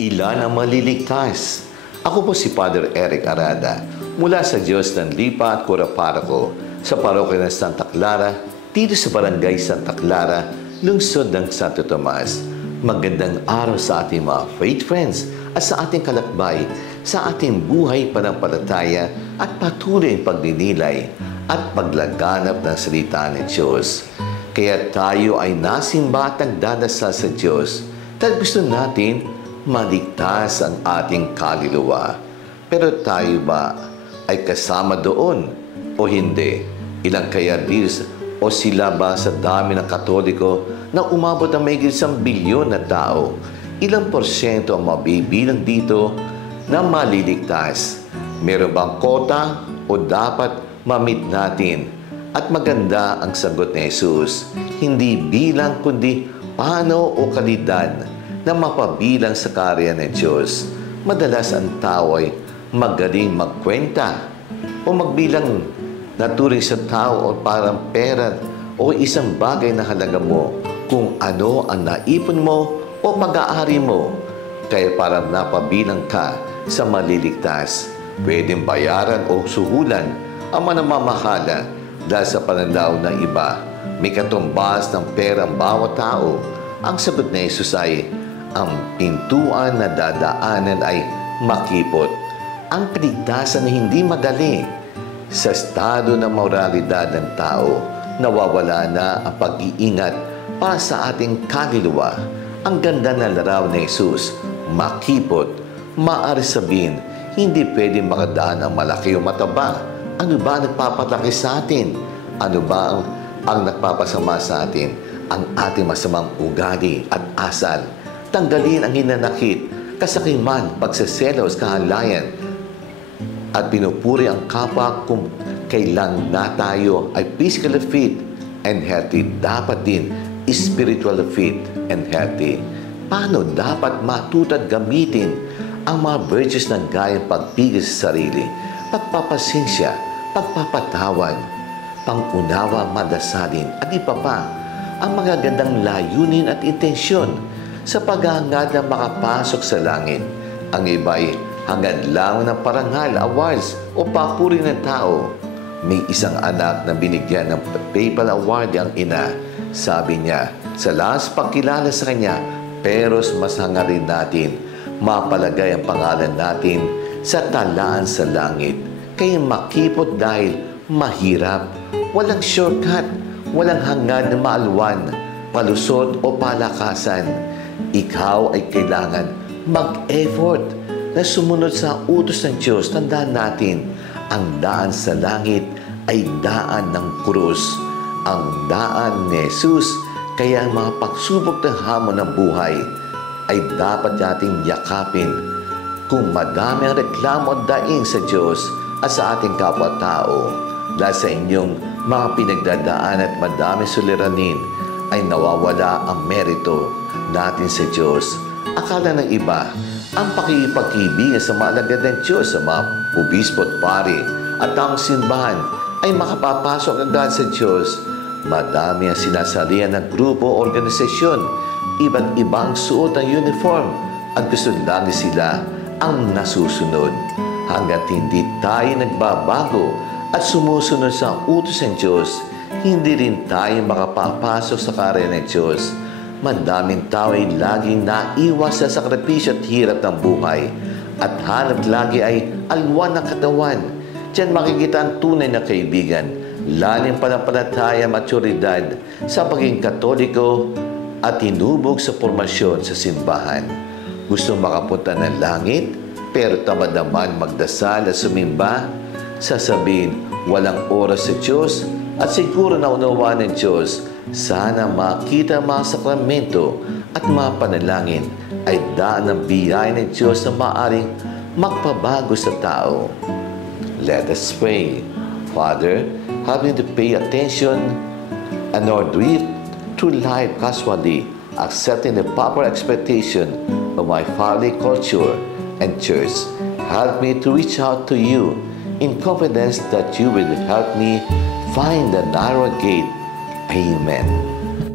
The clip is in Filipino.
Ilan ang maliligtas? Ako po si Father Eric Arada mula sa Diyos ng Lipa at Cura Parroco sa Parokya ng Santa Clara dito sa Barangay Santa Clara, lungsod ng Santo Tomas. Magandang araw sa ating mga faith friends at sa ating kalakbay sa ating buhay panampalataya at patuloy ang pagninilay at paglaganap ng salita ng Diyos. Kaya tayo ay nasimba at nagdadasal sa Diyos dahil gusto natin maligtas ang ating kaluluwa. Pero tayo ba ay kasama doon o hindi? Ilang kaya deals o sila ba sa dami ng Katoliko na umabot ang mahigit 1 bilyon na tao? Ilang porsyento ang mabibilang dito na maliligtas? Meron bang kota o dapat ma-meet natin? At maganda ang sagot ni Jesus, hindi bilang kundi paano o kalidad na mapabilang sa karya ng Diyos. Madalas ang tao ay magaling magkwenta o magbilang naturing sa tao o parang pera o isang bagay na halaga mo kung ano ang naipon mo o mag-aari mo. Kaya parang napabilang ka sa maliligtas. Pwedeng bayaran o suhulan ang manamamahala dahil sa pananaw ng iba. May katumbas ng pera ang bawat tao. Ang sagot ni Jesus ay, ang pintuan na dadaanan ay makipot. Ang kaligtasan na hindi madali. Sa estado ng moralidad ng tao, nawawala na ang pag-iingat para sa ating kaluluwa. Ang ganda ng laraw ni Jesus, makipot. Maaari sabihin, hindi pwede makadaan ang malaki o mataba. Ano ba ang nagpapalaki sa atin? Ano ba ang nagpapasama sa atin? Ang ating masamang ugali at asal. Tanggalin ang hinanakit, kasakiman, pagseselos, kahalayan, at pinupuri ang kapwa kung kailan na tayo ay physically fit and healthy. Dapat din spiritually fit and healthy. Paano dapat matutad gamitin ang mga virtues ng gayang pagpigil sa sarili, pagpapasensya, pagpapatawad, pangunawa, madasalin, at iba pa ang magagandang layunin at intensyon sa paghahangad na makapasok sa langit. Ang iba ay hangad lang ng parangal, awards o papuri ng tao. May isang anak na binigyan ng papal award ang ina. Sabi niya, sa last pagkilala sa kanya, pero mas hangarin natin, mapalagay ang pangalan natin sa talaan sa langit. Kaya makipot dahil mahirap, walang shortcut, walang hangad na maalwan, palusot o palakasan. Ikaw ay kailangan mag-effort na sumunod sa utos ng Diyos. Tandaan natin, ang daan sa langit ay daan ng krus. Ang daan ni Jesus, kaya ang mga pagsubok ng hamon ng buhay ay dapat nating yakapin. Kung madami ang reklamo at daing sa Diyos at sa ating kapwa-tao, dahil sa inyong mga pinagdadaan at madami suliranin, ay nawawala ang merito natin sa Diyos. Akala ng iba, ang pakikipagkaibigan sa mga alagad ng Diyos, sa mga obispo at pari at taong simbahan ay makapapasok agad sa Diyos. Madami ang sinasalihan ng grupo o organisasyon, iba't ibang suot ng uniform at gusto lang sila ang nasusunod. Hanggat hindi tayo nagbabago at sumusunod sa utos ng Diyos, hindi rin tayo makapapasok sa karya ng Diyos. Madaming tao ay laging naiwas sa sakripisyo at hirap ng buhay at hanap lagi ay alwan ng katawan. Diyan makikita ang tunay na kaibigan, lalim panampalataya, maturidad sa pagiging Katoliko at tinubog sa formasyon sa simbahan. Gusto makapunta ng langit pero tamad naman magdasal at sumimba? Sasabihin, walang oras sa Diyos at siguro naunawaan ng Diyos. Sana makita ang mga sakramento at mga panalangin ay daan ng biyaya ng Diyos na maaaring magpabago sa tao. Let us pray. Father, help me to pay attention and not drift through life casually, accepting the proper expectation of my family, culture, and church. Help me to reach out to you in confidence that you will help me find the narrow gate. Amen.